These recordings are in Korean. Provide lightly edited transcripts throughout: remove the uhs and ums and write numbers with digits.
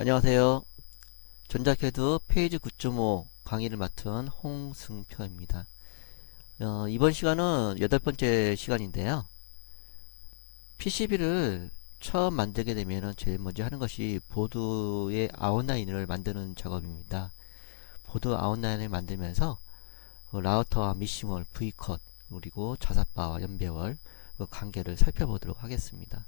안녕하세요. 전자캐드 페이지 9.5 강의를 맡은 홍승표입니다. 이번 시간은 8번째 시간인데요. PCB를 처음 만들게 되면 제일 먼저 하는 것이 보드의 아웃라인을 만드는 작업입니다. 보드 아웃라인을 만들면서 라우터와 미싱월, V컷, 그리고 자삿바와 연배월 그 관계를 살펴보도록 하겠습니다.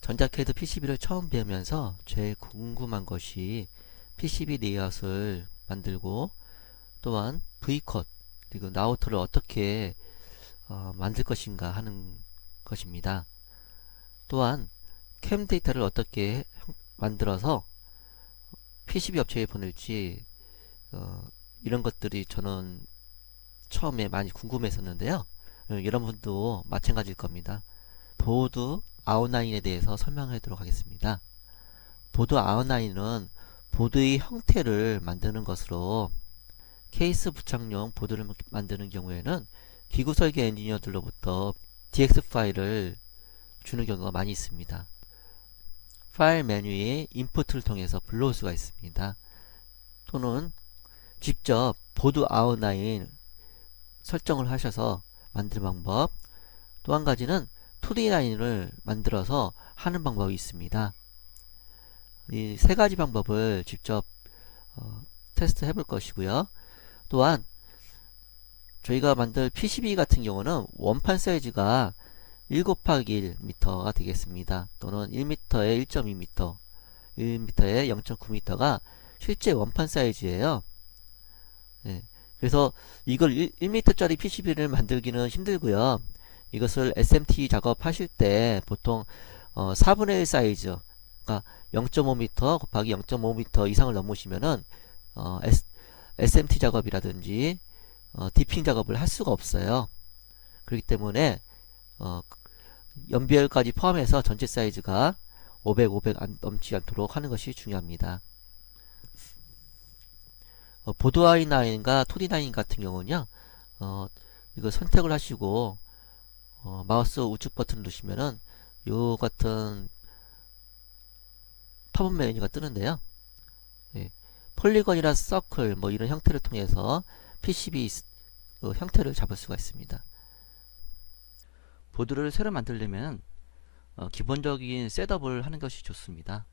전자캐드 PCB를 처음 배우면서 제일 궁금한 것이 PCB 레이아웃을 만들고 또한 V컷 그리고 라우터를 어떻게 만들 것인가 하는 것입니다. 또한 캠 데이터를 어떻게 만들어서 PCB 업체에 보낼지 이런 것들이 저는 처음에 많이 궁금했었는데요. 여러분도 마찬가지일 겁니다. 보드 아웃라인에 대해서 설명하도록 하겠습니다. 보드 아웃라인은 보드의 형태를 만드는 것으로 케이스 부착용 보드를 만드는 경우에는 기구 설계 엔지니어들로부터 DX 파일을 주는 경우가 많이 있습니다. 파일 메뉴에 인풋을 통해서 불러올 수가 있습니다. 또는 직접 보드 아웃라인 설정을 하셔서 만드는 방법, 또 한 가지는 2D 라인을 만들어서 하는 방법이 있습니다. 이 세 가지 방법을 직접 테스트 해볼 것이고요. 또한 저희가 만들 PCB 같은 경우는 원판 사이즈가 1 곱하기 1m가 되겠습니다. 또는 1m에 1.2m, 1m에 0.9m가 실제 원판 사이즈예요. 네. 그래서 이걸 1m짜리 PCB를 만들기는 힘들고요. 이것을 SMT 작업하실 때 보통 4분의 1 사이즈, 그러니까 0.5m 곱하기 0.5m 이상을 넘으시면은 SMT 작업이라든지 디핑 작업을 할 수가 없어요. 그렇기 때문에 연비열까지 포함해서 전체 사이즈가 500 넘지 않도록 하는 것이 중요합니다. 보드 아웃라인과 2D 라인 같은 경우는요, 이거 선택을 하시고 마우스 우측 버튼 누르시면은 요 같은 팝업 메뉴가 뜨는데요. 예, 폴리건이나 서클 뭐 이런 형태를 통해서 PCB 형태를 잡을 수가 있습니다. 보드를 새로 만들려면 기본적인 셋업을 하는 것이 좋습니다.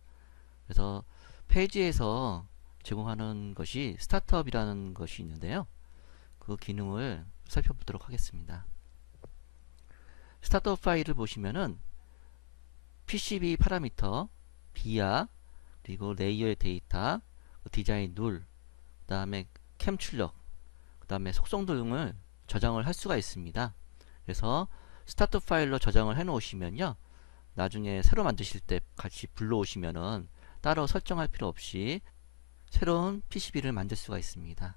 그래서 페이지에서 제공하는 것이 스타트업이라는 것이 있는데요. 그 기능을 살펴보도록 하겠습니다. 스타트업 파일을 보시면은 PCB 파라미터, 비아, 그리고 레이어의 데이터, 디자인 룰, 그 다음에 캠 출력, 그 다음에 속성 등을 저장을 할 수가 있습니다. 그래서 스타트 파일로 저장을 해 놓으시면요, 나중에 새로 만드실 때 같이 불러오시면은 따로 설정할 필요 없이 새로운 PCB를 만들 수가 있습니다.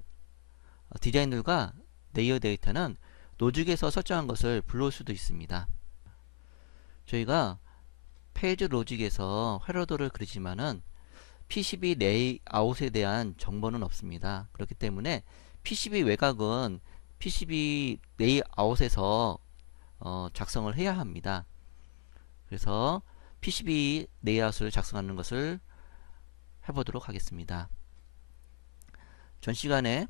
디자인 룰과 레이어 데이터는 로직에서 설정한 것을 불러올 수도 있습니다. 저희가 페이지 로직에서 회로도를 그리지만은 PCB 레이아웃에 대한 정보는 없습니다. 그렇기 때문에 PCB 외곽은 PCB 레이아웃에서 작성을 해야 합니다. 그래서 PCB 레이아웃을 작성하는 것을 해보도록 하겠습니다. 전 시간에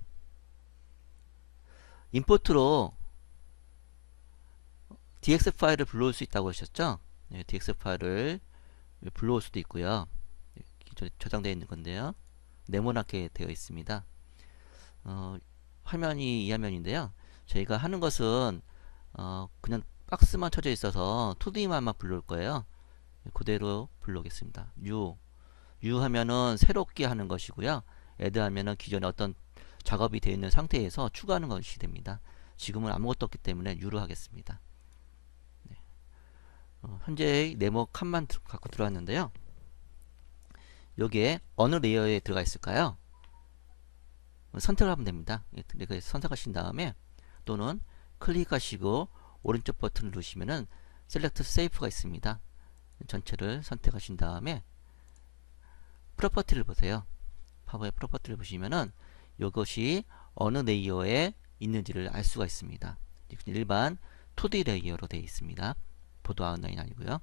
임포트로 DX 파일을 불러올 수 있다고 하셨죠? 네, DX 파일을 불러올 수도 있고요. 저장되어 있는 건데요. 네모나게 되어 있습니다. 화면이 이 화면인데요. 저희가 하는 것은 그냥 박스만 쳐져 있어서 2D만 막 불러올 거예요. 그대로 불러오겠습니다. U 하면은 새롭게 하는 것이고요. add 하면은 기존에 어떤 작업이 되어 있는 상태에서 추가하는 것이 됩니다. 지금은 아무것도 없기 때문에 U로 하겠습니다. 네. 현재 네모 칸만 갖고 들어왔는데요. 여기에 어느 레이어에 들어가 있을까요? 선택을 하면 됩니다. 선택하신 다음에 또는 클릭하시고 오른쪽 버튼을 누르시면은 셀렉트 세이프가 있습니다. 전체를 선택하신 다음에 프로퍼티를 보세요. 파워의 프로퍼티를 보시면은 이것이 어느 레이어에 있는지를 알 수가 있습니다. 일반 2D 레이어로 되어 있습니다. 보드 아웃라인 아니고요.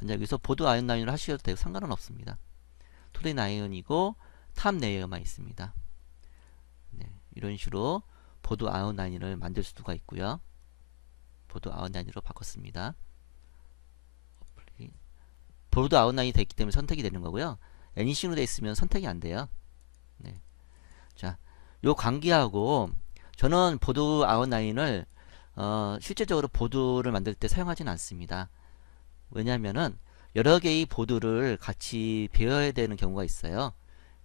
만약 여기서 보드 아웃 라인으로 하셔도 되고 상관은 없습니다. 토리 라인이고 탑 레이어만 있습니다. 네, 이런 식으로 보드 아웃 라인을 만들 수가 있고요. 보드 아웃 라인으로 바꿨습니다. 보드 아웃 라인이 됐기 때문에 선택이 되는 거고요. 애니싱으로 되어 있으면 선택이 안 돼요. 네. 자, 요 관계하고 저는 보드 아웃 라인을 실제적으로 보드를 만들 때 사용하지는 않습니다. 왜냐하면은 여러 개의 보드를 같이 배워야 되는 경우가 있어요.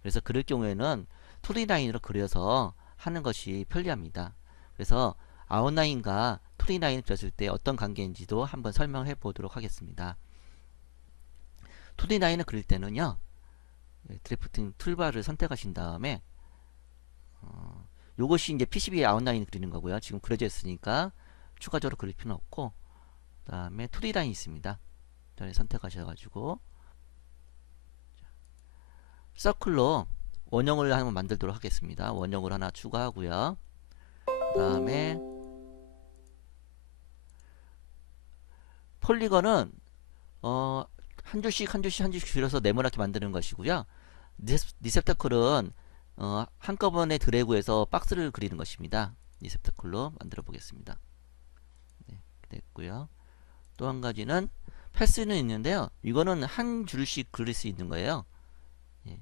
그래서 그럴 경우에는 토리 라인으로 그려서 하는 것이 편리합니다. 그래서 아웃라인과 토리 라인을 그렸을 때 어떤 관계인지도 한번 설명해 보도록 하겠습니다. 토리 라인을 그릴 때는요, 드래프팅 툴바를 선택하신 다음에 요것이 이제 PCB 아웃라인 그리는 거고요. 지금 그려져 있으니까 추가적으로 그릴 필요는 없고, 그 다음에 토리 라인 있습니다. 선택하셔가지고 서클로 원형을 한번 만들도록 하겠습니다. 원형을 하나 추가하고요. 그 다음에 폴리건은 한 줄씩 한 줄씩 한 줄씩 줄여서 네모나게 만드는 것이고요. 리셉터클은 한꺼번에 드래그해서 박스를 그리는 것입니다. 리셉터클로 만들어 보겠습니다. 네, 됐고요. 또 한 가지는 패스는 있는데요. 이거는 한 줄씩 그릴 수 있는 거예요. 예.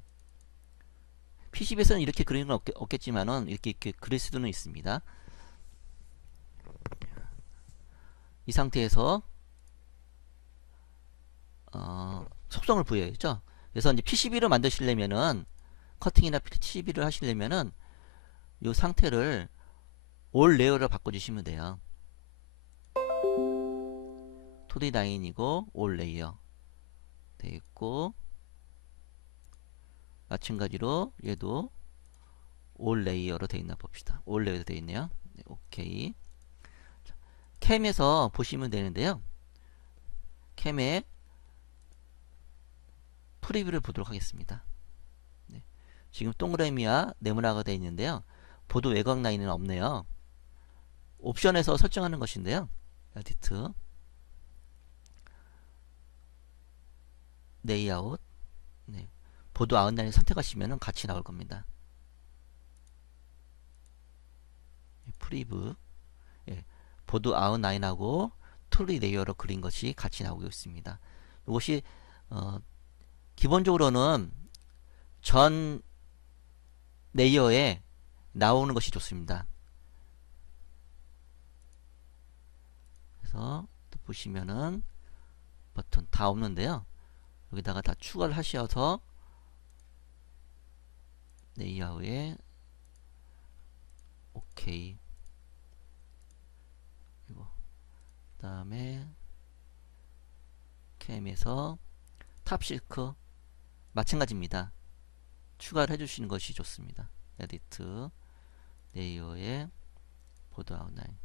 PCB에서는 이렇게 그리는 건 없겠지만은 이렇게 그릴 수는 있습니다. 이 상태에서 속성을 부여해야죠. 그래서 이제 PCB로 만드시려면은 커팅이나 PCB를 하시려면은 이 상태를 올 레이어로 바꿔주시면 돼요. 토리 라인이고 올 레이어 돼 있고, 마찬가지로 얘도 올 레이어로 돼 있나 봅시다. 올 레이어로 돼 있네요. 네, 오케이. 캠에서 보시면 되는데요. 캠에 프리뷰를 보도록 하겠습니다. 네. 지금 동그라미와 네모나가 되어 있는데요. 보드 외곽 라인은 없네요. 옵션에서 설정하는 것인데요. 에디트, 레이아웃, 네. 보드 아웃 라인 선택하시면 같이 나올 겁니다. 프리뷰, 예. 보드 아웃 라인하고 툴리 레이어로 그린 것이 같이 나오고 있습니다. 이것이 기본적으로는 전 레이어에 나오는 것이 좋습니다. 그래서 또 보시면은 버튼 다 없는데요. 여기다가 다 추가를 하셔서 레이아웃에 오케이. 그리고 그 다음에 캠에서 탑실크 마찬가지입니다. 추가를 해주시는 것이 좋습니다. 에디트, 레이어에 보드 아웃라인.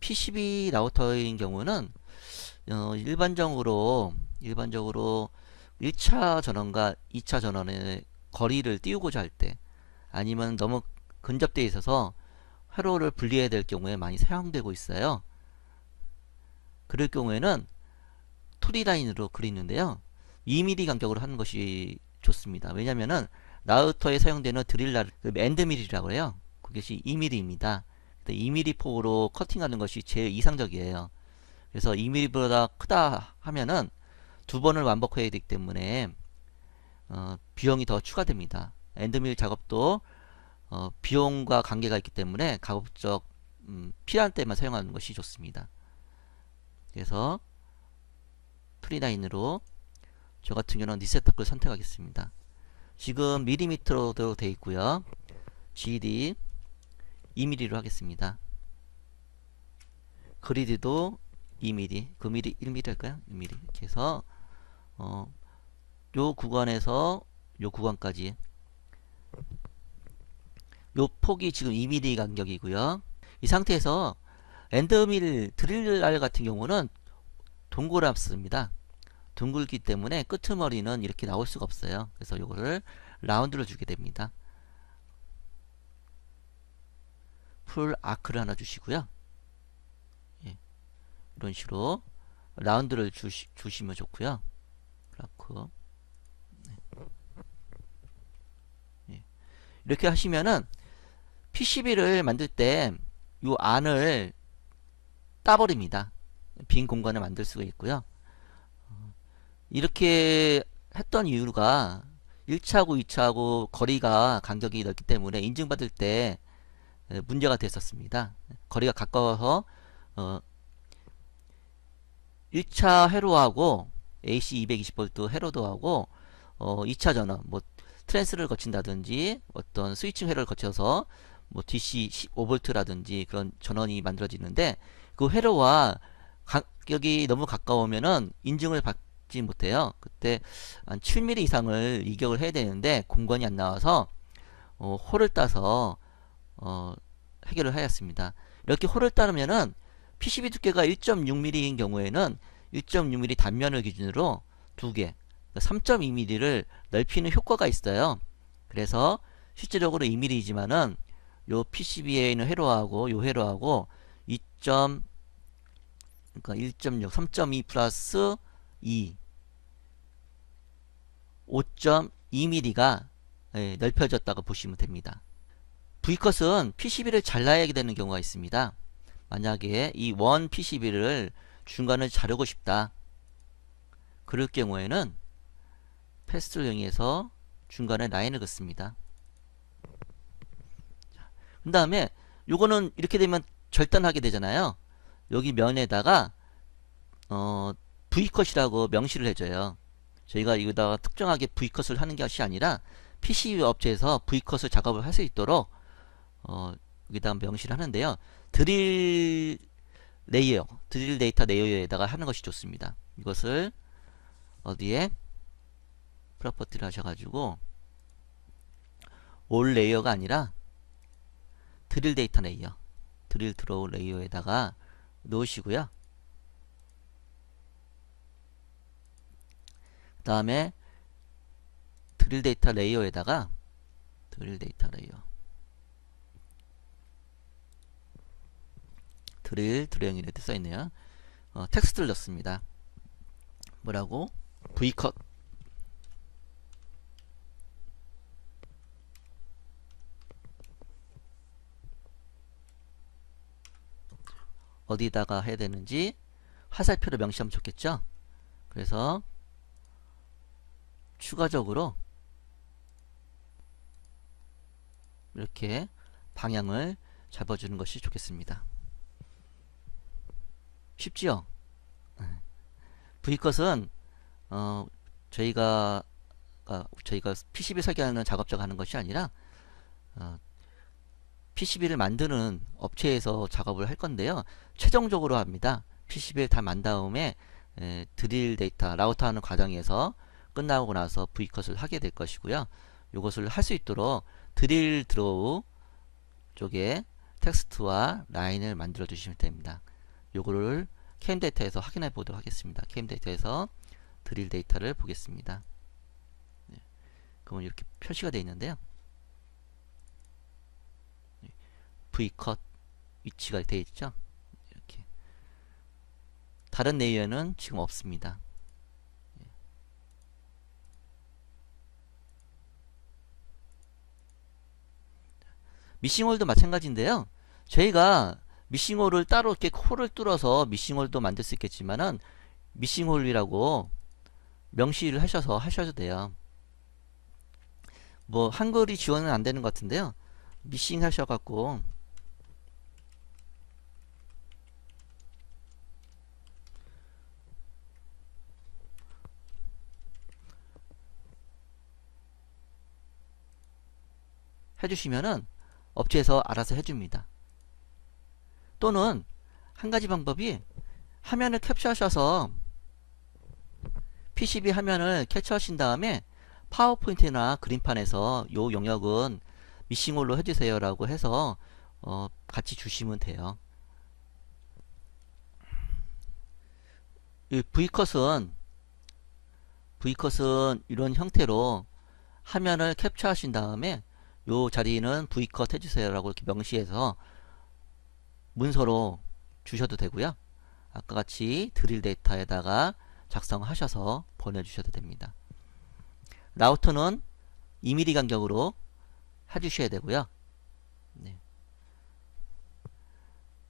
PCB 라우터인 경우는 일반적으로 1차 전원과 2차 전원의 거리를 띄우고자 할 때, 아니면 너무 근접되어 있어서 회로를 분리해야 될 경우에 많이 사용되고 있어요. 그럴 경우에는 토리 라인으로 그리는데요. 2mm 간격으로 하는 것이 좋습니다. 왜냐면은 라우터에 사용되는 드릴 엔드밀이라고 해요. 그것이 2mm입니다. 2mm 폭으로 커팅하는 것이 제일 이상적이에요. 그래서 2mm보다 크다 하면은 두 번을 완복해야 되기 때문에 비용이 더 추가됩니다. 엔드밀 작업도 비용과 관계가 있기 때문에 가급적 필요한 때만 사용하는 것이 좋습니다. 그래서 프리라인으로 저 같은 경우는 리셋터클 선택하겠습니다. 지금 밀리미터로 되어 있고요. GD 2mm로 하겠습니다. 그리드도 2mm, 그 미리 1mm 할까요? 1mm 이렇게 해서 요 구간에서 요 구간까지 요 폭이 지금 2mm 간격이고요. 이 상태에서 엔드밀 드릴알 같은 경우는 동그랗습니다. 둥글기 때문에 끄트머리는 이렇게 나올 수가 없어요. 그래서 요거를 라운드를 주게 됩니다. 풀 아크를 하나 주시고요. 이런 식으로 라운드를 주시면 좋고요. 그렇고 예. 이렇게 하시면은 PCB를 만들 때 이 안을 따버립니다. 빈 공간을 만들 수가 있고요. 이렇게 했던 이유가 1차하고 2차하고 거리가 간격이 넓기 때문에 인증받을 때 문제가 됐었습니다. 거리가 가까워서 1차 회로하고 AC 220V 회로도 하고 2차 전원 뭐 트랜스를 거친다든지 어떤 스위칭 회로를 거쳐서 뭐 DC 15V라든지 그런 전원이 만들어지는데 그 회로와 간격이 너무 가까우면은 인증을 받지 못해요. 그때 한 7mm 이상을 이격을 해야 되는데 공간이 안 나와서 홀을 따서 해결을 하였습니다. 이렇게 홀을 따르면은 PCB 두께가 1.6mm인 경우에는 1.6mm 단면을 기준으로 두 개, 3.2mm를 넓히는 효과가 있어요. 그래서 실제적으로 2mm이지만은 요 PCB에 있는 회로하고 요 회로하고 2. 그러니까 1.6, 3.2 플러스 2, 5.2mm가 넓혀졌다고 보시면 됩니다. V컷은 PCB를 잘라야 되는 경우가 있습니다. 만약에 이 원 PCB를 중간을 자르고 싶다. 그럴 경우에는 패스를 이용해서 중간에 라인을 긋습니다. 그 다음에 요거는 이렇게 되면 절단하게 되잖아요. 여기 면에다가 V컷이라고 명시를 해줘요. 저희가 이거다가 특정하게 V컷을 하는 것이 아니라 PCB 업체에서 V컷을 작업을 할 수 있도록 여기다 명시를 하는데요. 드릴 데이터 레이어에다가 하는 것이 좋습니다. 이것을 어디에 프로퍼티를 하셔가지고 올 레이어가 아니라 드릴 데이터 레이어, 드릴 드로우 레이어에다가 놓으시고요. 그 다음에 드릴 데이터 레이어에다가 드릴 데이터 레이어 드래형이 이렇게 써있네요. 텍스트를 넣습니다. 뭐라고? V컷 어디다가 해야 되는지 화살표로 명시하면 좋겠죠. 그래서 추가적으로 이렇게 방향을 잡아주는 것이 좋겠습니다. 쉽지요? V컷은 저희가 PCB 설계하는 작업자가 하는 것이 아니라 PCB를 만드는 업체에서 작업을 할 건데요. 최종적으로 합니다. PCB를 다 만 다음에 드릴 데이터 라우터 하는 과정에서 끝나고 나서 V컷을 하게 될 것이고요. 이것을 할 수 있도록 드릴 드로우 쪽에 텍스트와 라인을 만들어 주시면 됩니다. 요거를 캠 데이터에서 확인해 보도록 하겠습니다. 캠 데이터에서 드릴 데이터를 보겠습니다. 그러면 이렇게 표시가 되어 있는데요. V컷 위치가 되어 있죠. 이렇게 다른 레이어는 지금 없습니다. 미싱홀도 마찬가지인데요. 저희가 미싱홀을 따로 이렇게 홀을 뚫어서 미싱홀도 만들 수 있겠지만은 미싱홀이라고 명시를 하셔도 돼요. 뭐 한글이 지원은 안 되는 것 같은데요. 미싱 하셔갖고 해주시면은 업체에서 알아서 해줍니다. 또는 한 가지 방법이 화면을 캡처하셔서 PCB 화면을 캡처하신 다음에 파워포인트나 그림판에서 요 영역은 미싱홀로 해주세요 라고 해서 같이 주시면 돼요. 이 V컷은 이런 형태로 화면을 캡처하신 다음에 요 자리는 V컷 해주세요 라고 이렇게 명시해서 문서로 주셔도 되고요. 아까 같이 드릴 데이터에다가 작성하셔서 보내주셔도 됩니다. 라우터는 2mm 간격으로 해주셔야 되고요. 네.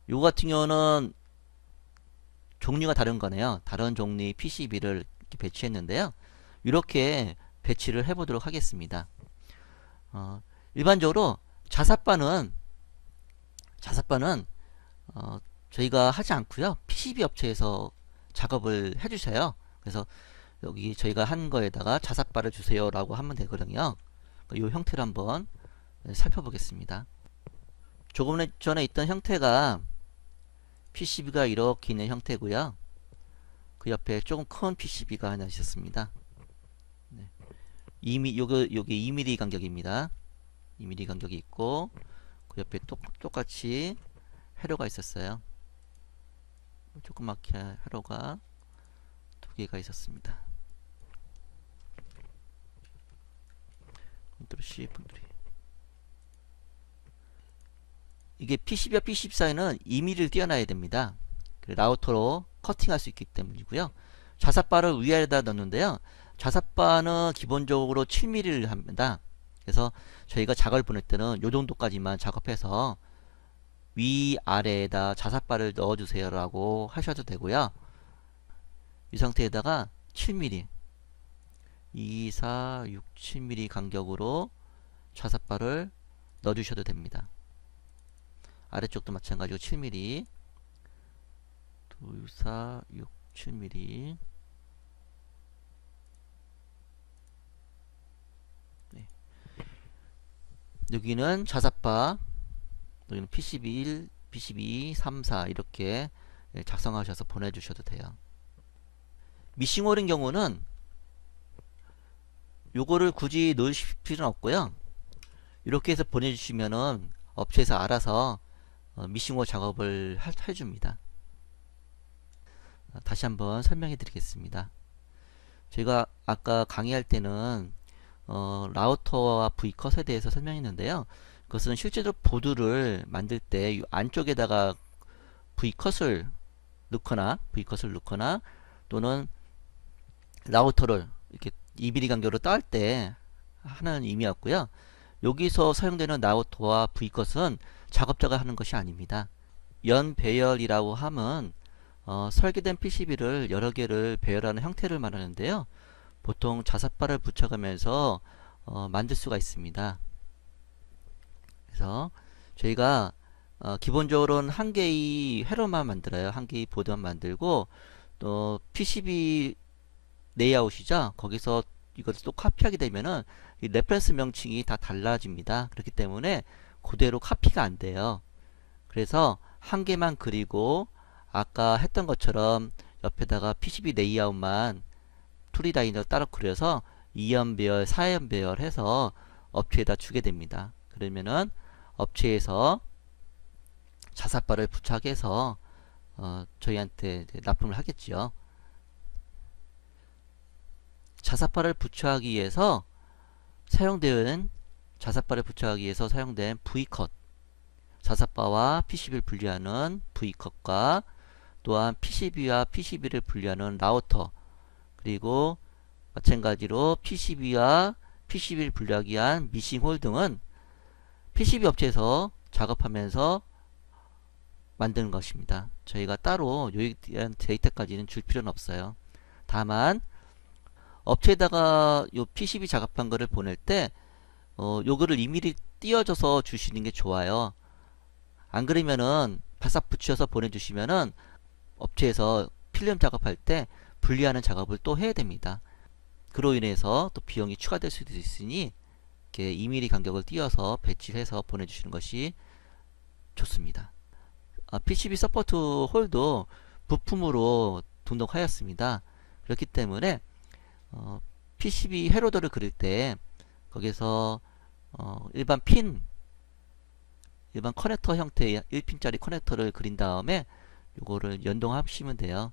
요거 같은 경우는 종류가 다른 거네요. 다른 종류의 PCB를 배치했는데요. 이렇게 배치를 해보도록 하겠습니다. 일반적으로 자사바는 저희가 하지 않고요. PCB 업체에서 작업을 해주세요. 그래서 여기 저희가 한 거에다가 자사바를 주세요 라고 하면 되거든요. 이 형태를 한번 살펴보겠습니다. 조금 전에 있던 형태가 PCB가 이렇게 있는 형태고요. 그 옆에 조금 큰 PCB가 하나 있었습니다. 네. 요게 2mm 간격입니다. 2mm 간격이 있고 그 옆에 똑같이 회로가 있었어요. 조그맣게 회로가 두 개가 있었습니다. 컨트롤 C, 컨트롤 E. 이게 PCB와 PCB 사이는 2mm를 띄어놔야 됩니다. 라우터로 커팅할 수 있기 때문이고요. 자삿바를 위아래다 넣는데요. 자삿바는 기본적으로 7mm를 합니다. 그래서 저희가 작업을 보낼 때는 요 정도까지만 작업해서 위아래에다 자삿바를 넣어주세요 라고 하셔도 되고요. 이 상태에다가 7mm 2, 4, 6, 7mm 간격으로 자삿바를 넣어주셔도 됩니다. 아래쪽도 마찬가지로 7mm 2, 4, 6, 7mm. 네. 여기는 자삿바, 여기는 PCB 1, PCB 2, 3, 4 이렇게 작성하셔서 보내주셔도 돼요. 미싱홀인 경우는 요거를 굳이 넣으실 필요는 없고요. 이렇게 해서 보내주시면은 업체에서 알아서 미싱홀 작업을 해줍니다. 다시 한번 설명해 드리겠습니다. 제가 아까 강의할 때는 라우터와 V컷에 대해서 설명했는데요. 그것은 실제로 보드를 만들 때 이 안쪽에다가 V컷을 넣거나 또는 라우터를 이렇게 2mm 간격으로 딸 때 하는 의미였고요. 여기서 사용되는 라우터와 V컷은 작업자가 하는 것이 아닙니다. 연 배열이라고 하면 설계된 PCB를 여러 개를 배열하는 형태를 말하는데요. 보통 자삿바를 붙여가면서 만들 수가 있습니다. 그래서 저희가 기본적으로는 한 개의 회로만 만들어요. 한 개의 보드만 만들고 또 PCB 레이아웃이죠. 거기서 이것을 또 카피하게 되면은 이 레퍼런스 명칭이 다 달라집니다. 그렇기 때문에 그대로 카피가 안 돼요. 그래서 한 개만 그리고 아까 했던 것처럼 옆에다가 PCB 레이아웃만 투리라인으로 따로 그려서 2연 배열, 4연 배열 해서 업체에다 주게 됩니다. 그러면은 업체에서 자삿바를 부착해서 저희한테 납품을 하겠지요. 자삿바를 부착하기 위해서 사용된 V컷, 자삿바와 PCB를 분리하는 V컷과 또한 PCB와 PCB를 분리하는 라우터, 그리고 마찬가지로 PCB와 PCB를 분리하기 위한 미싱홀 등은 PCB 업체에서 작업하면서 만드는 것입니다. 저희가 따로 여기에 대한 데이터까지는 줄 필요는 없어요. 다만 업체에다가 요 PCB 작업한 거를 보낼 때 요거를 2mm 띄워줘서 주시는 게 좋아요. 안 그러면은 바싹 붙여서 보내주시면은 업체에서 필름 작업할 때 분리하는 작업을 또 해야 됩니다. 그로 인해서 또 비용이 추가될 수도 있으니 이렇게 2mm 간격을 띄워서 배치해서 보내주시는 것이 좋습니다. PCB 서포트 홀도 부품으로 등록하였습니다. 그렇기 때문에 PCB 회로도를 그릴 때 거기서 일반 커넥터 형태의 1핀짜리 커넥터를 그린 다음에 이거를 연동하시면 돼요.